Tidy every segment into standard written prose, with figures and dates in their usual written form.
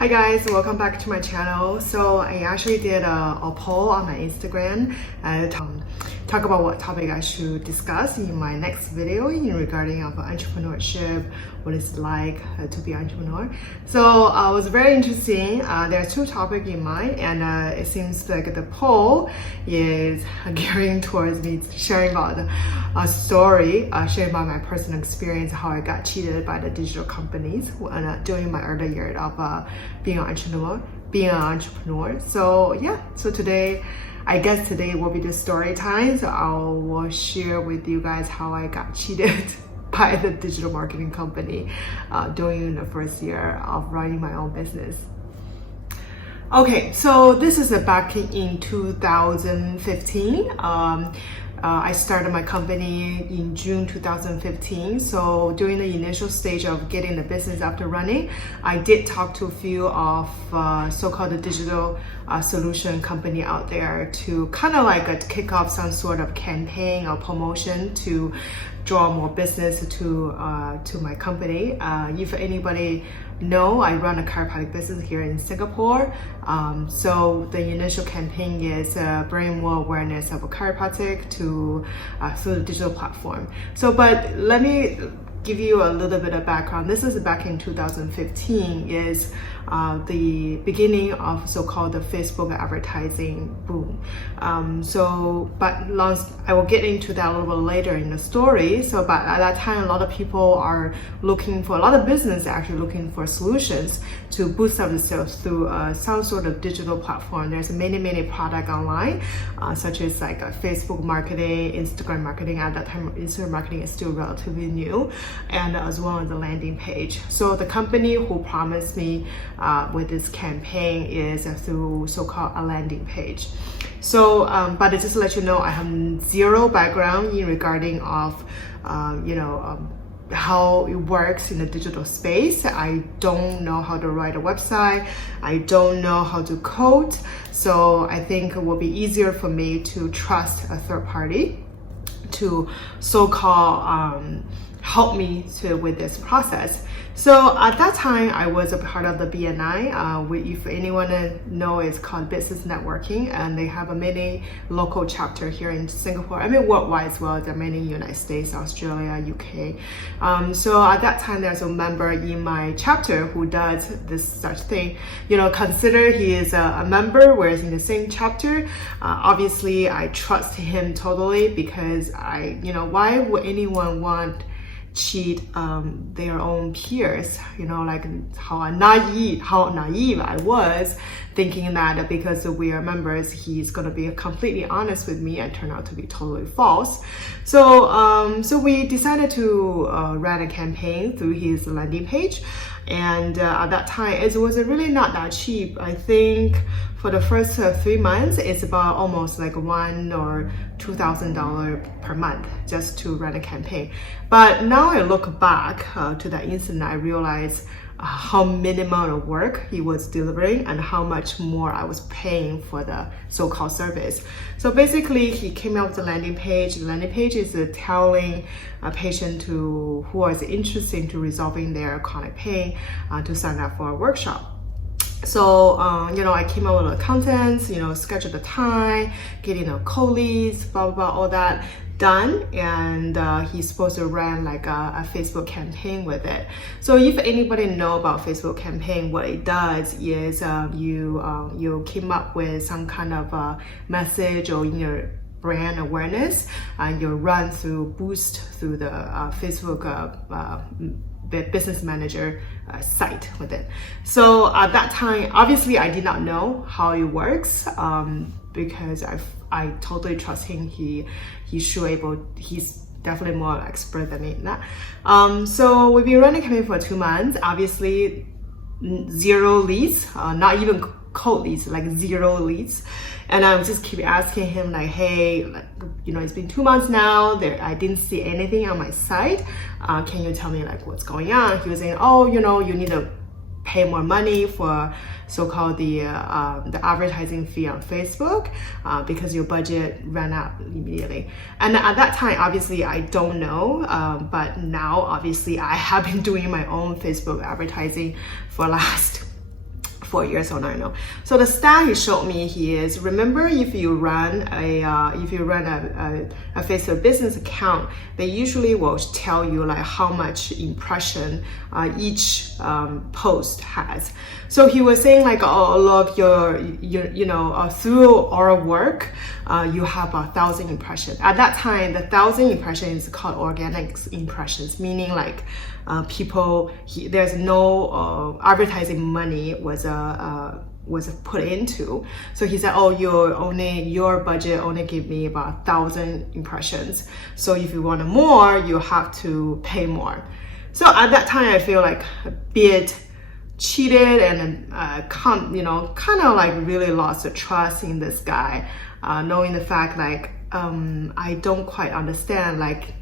Hi guys, welcome back to my channel. So I actually did a poll on my Instagram and talk about what topic I should discuss in my next video regarding of entrepreneurship, what it's like to be an entrepreneur. So it was very interesting. There are two topics in mind, and it seems like the poll is gearing towards me sharing about a story, sharing about my personal experience, how I got cheated by the digital companies during my early years of being an entrepreneur. So yeah, I guess today will be the story time. So I will share with you guys how I got cheated by the digital marketing company during the first year of running my own business. Okay, so this is back in 2015. I started my company in June 2015. So during the initial stage of getting the business up and running, I did talk to a few of so-called digital solution company out there to kind of like kick off some sort of campaign or promotion to draw more business to my company. If anybody know, I run a chiropractic business here in Singapore. So the initial campaign is bring more awareness of a chiropractic to through the digital platform. But let me give you a little bit of background. This is back in 2015 is the beginning of so-called the Facebook advertising boom. I will get into that a little bit later in the story. But at that time, a lot of people are looking for, a lot of business actually looking for solutions to boost up the sales through some sort of digital platform. There's many product online, such as like Facebook marketing, Instagram marketing. At that time, Instagram marketing is still relatively new, and as well as the landing page. So the company who promised me with this campaign is through so-called a landing page. But just to let you know, I have zero background in regarding of how it works in the digital space. I don't know how to write a website. I don't know how to code. So I think it will be easier for me to trust a third party to so-called help me with this process. So at that time, I was a part of the BNI. If anyone know, it's called Business Networking, and they have a mini local chapter here in Singapore. I mean, worldwide as well. There are many in the United States, Australia, UK. So at that time, there's a member in my chapter who does this such thing. Consider he is a member, whereas in the same chapter, obviously I trust him totally because why would anyone want cheat their own peers? Like how naive I was, thinking that because we are members, he's going to be completely honest with me, and turned out to be totally false. So we decided to run a campaign through his landing page, and at that time it was really not that cheap. I think for the first 3 months, it's about almost like $1,000 or $2,000 per month just to run a campaign. But now I look back to that incident, I realize how minimal of work he was delivering and how much more I was paying for the so-called service. So basically, he came up with the landing page. The landing page is telling a patient who is interested in resolving their chronic pain to sign up for a workshop. So, I came up with the contents, schedule the time, getting the co-leads, blah, blah, blah, all that done. And he's supposed to run like a Facebook campaign with it. So if anybody know about Facebook campaign, what it does is you came up with some kind of message or brand awareness, and you run boost through the Facebook business manager site with it. So at that time, obviously I did not know how it works because I totally trust him. He's definitely more expert than me in that. So we've been running campaign for 2 months. Obviously, zero leads, not even cold leads, like zero leads. And I just keep asking him like, hey, it's been 2 months now. I didn't see anything on my site. Can you tell me like what's going on? He was saying, oh, you need to pay more money for so-called the advertising fee on Facebook because your budget ran out immediately. And at that time, obviously, I don't know, but now obviously I have been doing my own Facebook advertising for last 4 years on, I know. So the stat he showed me here is, remember, if you run a Facebook business account, they usually will tell you like how much impression each post has. So he was saying like, oh look, through our work, you have 1,000 impressions. At that time, the 1,000 impressions is called organic impressions, meaning like there's no advertising money was put into. So he said, oh, your budget only give me about 1,000 impressions. So if you want more, you have to pay more. So at that time, I feel like a bit cheated and kind of like really lost the trust in this guy, knowing the fact like I don't quite understand like.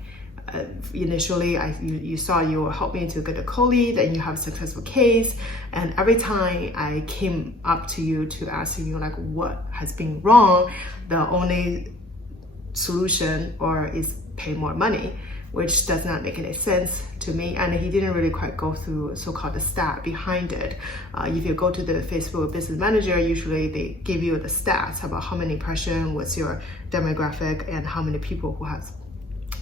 Initially, you saw you helped me to get a co-lead and you have a successful case, and every time I came up to you to ask you like what has been wrong, the only solution is pay more money, which does not make any sense to me. And he didn't really quite go through so-called the stat behind it. If you go to the Facebook Business Manager, usually they give you the stats about how many impressions, what's your demographic, and how many people who has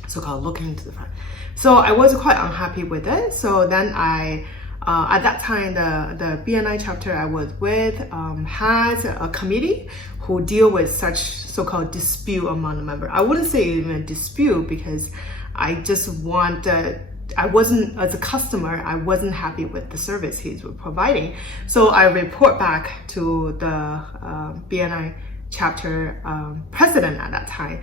so-called looking into the front. So I was quite unhappy with it. So then at that time, the BNI chapter I was with has a committee who deal with such so-called dispute among the members. I wouldn't say even a dispute, because I just as a customer, I wasn't happy with the service he's providing. So I report back to the BNI chapter president at that time.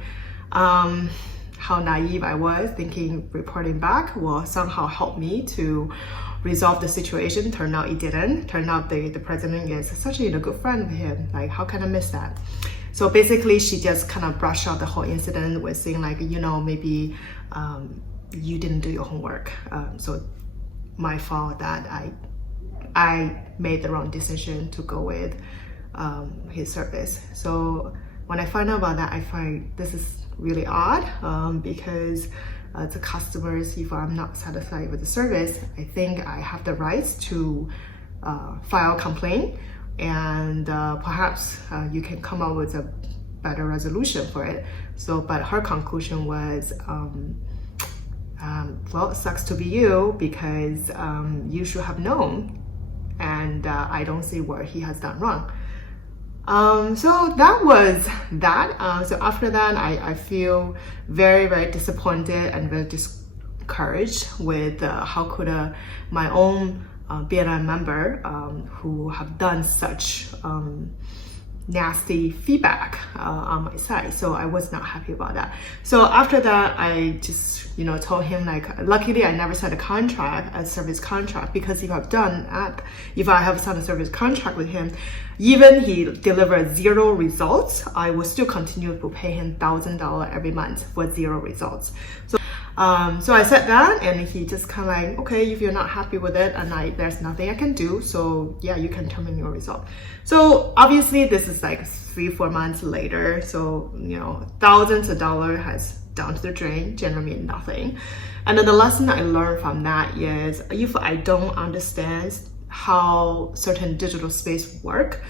How naive I was, thinking reporting back will somehow help me to resolve the situation. Turned out it didn't. Turned out the president is such a good friend of him. Like, how can I miss that? So basically, she just kind of brushed out the whole incident with saying like, maybe you didn't do your homework. So my fault that I made the wrong decision to go with his service. So when I find out about that, I find this is really odd, because the customers, if I'm not satisfied with the service, I think I have the rights to file a complaint, and perhaps you can come up with a better resolution for it. So, but her conclusion was, well, it sucks to be you, because you should have known, and I don't see where he has done wrong. So that was that. So after that, I feel very, very disappointed and very discouraged with how could my own BNI member who have done such nasty feedback on my side. So I was not happy about that. So after that, I just told him like, luckily I never signed a service contract, because if I have signed a service contract with him, even he delivered 0 results, I will still continue to pay him $1,000 every month for 0 results. So I said that, and he just kind of like, okay, if you're not happy with it, and there's nothing I can do, so yeah, you can terminate your result. So obviously this is like 3-4 months later, so thousands of dollars has down to the drain, generally nothing. And then the lesson I learned from that is, if I don't understand how certain digital space work,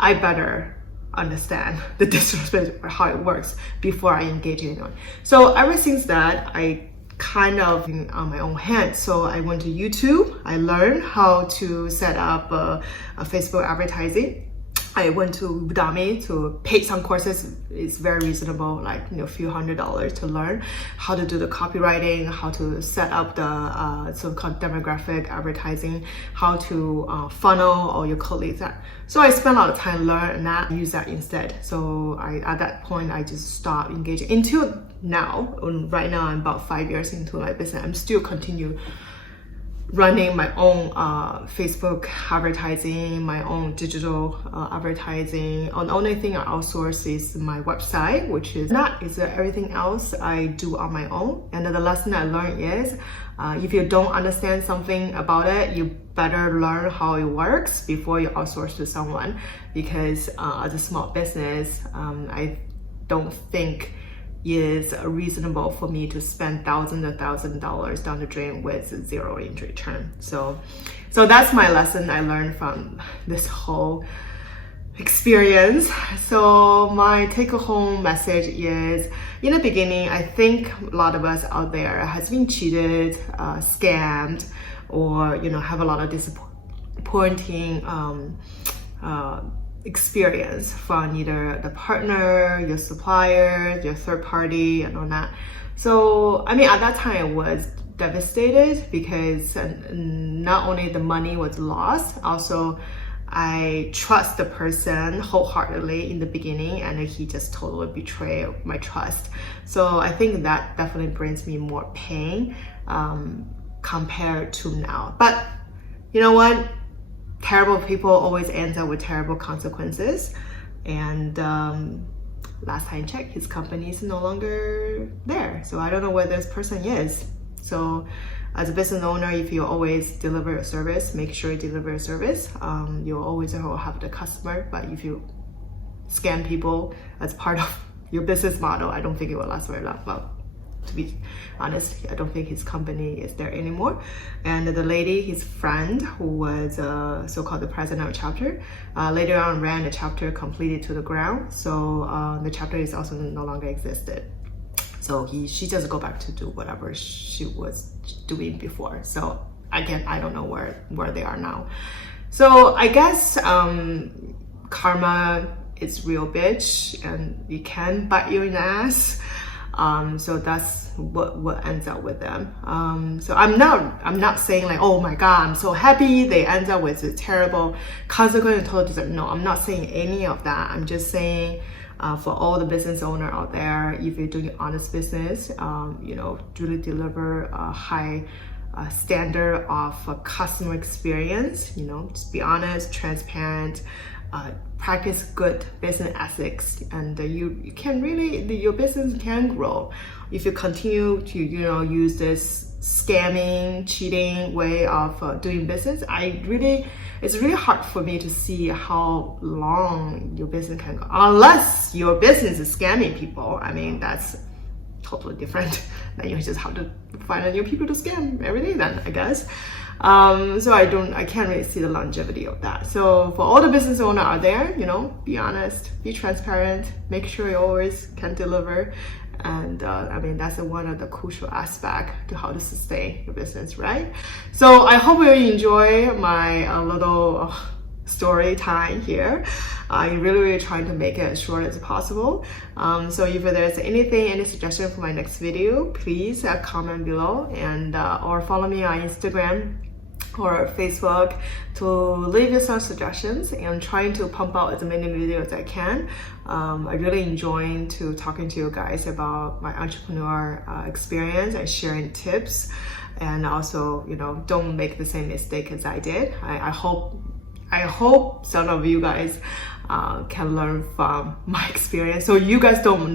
I better understand the digital space or how it works before I engage anyone. So ever since that, I kind of on my own hand. So I went to YouTube. I learned how to set up a Facebook advertising. I went to Udemy to pay some courses. It's very reasonable, like a few $100s to learn how to do the copywriting, how to set up the so-called demographic advertising, how to funnel all your colleagues. So I spent a lot of time learning that, use that instead. So at that point, I just stopped engaging. Until now, right now I'm about 5 years into my business. I'm still continue running my own Facebook advertising, my own digital advertising. The only thing I outsource is my website, which is everything else I do on my own. And the lesson I learned is, if you don't understand something about it, you better learn how it works before you outsource to someone. Because as a small business, I don't think is reasonable for me to spend thousands and thousands of dollars down the drain with zero in return. So that's my lesson I learned from this whole experience. So my take-home message is, in the beginning, I think a lot of us out there has been cheated, scammed, or have a lot of disappointing experience from either the partner, your supplier, your third party, and all that. So I mean, at that time I was devastated because not only the money was lost, also I trust the person wholeheartedly in the beginning, and he just totally betrayed my trust. So I think that definitely brings me more pain compared to now. But you know what? Terrible people always end up with terrible consequences. And last time I checked, his company is no longer there. So I don't know where this person is. So as a business owner, if you always deliver a service, make sure you deliver a service. You'll always have the customer. But if you scam people as part of your business model, I don't think it will last very long. Well, to be honest, I don't think his company is there anymore. And the lady, his friend, who was so-called the president of the chapter, later on ran the chapter completely to the ground. So the chapter is also no longer existed. So she just go back to do whatever she was doing before. So again, I don't know where they are now. So I guess karma is real, bitch, and it can bite you in the ass. So that's what ends up with them. So I'm not saying like, oh my God, I'm so happy they end up with a terrible consequence and total deserve. No, I'm not saying any of that. I'm just saying for all the business owner out there, if you're doing honest business, really deliver a high standard of customer experience, just be honest, transparent, practice good business ethics, and you can really, your business can grow. If you continue to use this scamming, cheating way of doing business, it's really hard for me to see how long your business can go, unless your business is scamming people. I mean, that's totally different. Then you just have to find new people to scam every day then, I guess. So I can't really see the longevity of that. So for all the business owners out there, be honest, be transparent, make sure you always can deliver. And I mean, that's one of the crucial aspects to how to sustain your business, right? So I hope you enjoy my little story time here. I'm really trying to make it as short as possible. So if there's any suggestion for my next video, please comment below, and or follow me on Instagram or Facebook to leave you some suggestions, and trying to pump out as many videos as I can. I really enjoy talking to you guys about my entrepreneur experience and sharing tips, and also don't make the same mistake as I did. I hope some of you guys can learn from my experience, so you guys don't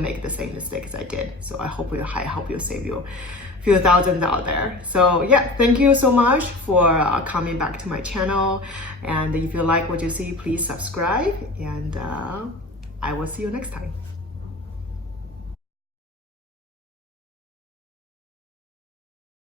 make the same mistake as I did. So I hope you save you a few thousand out there. So yeah, thank you so much for coming back to my channel, and if you like what you see, please subscribe, and I will see you next time.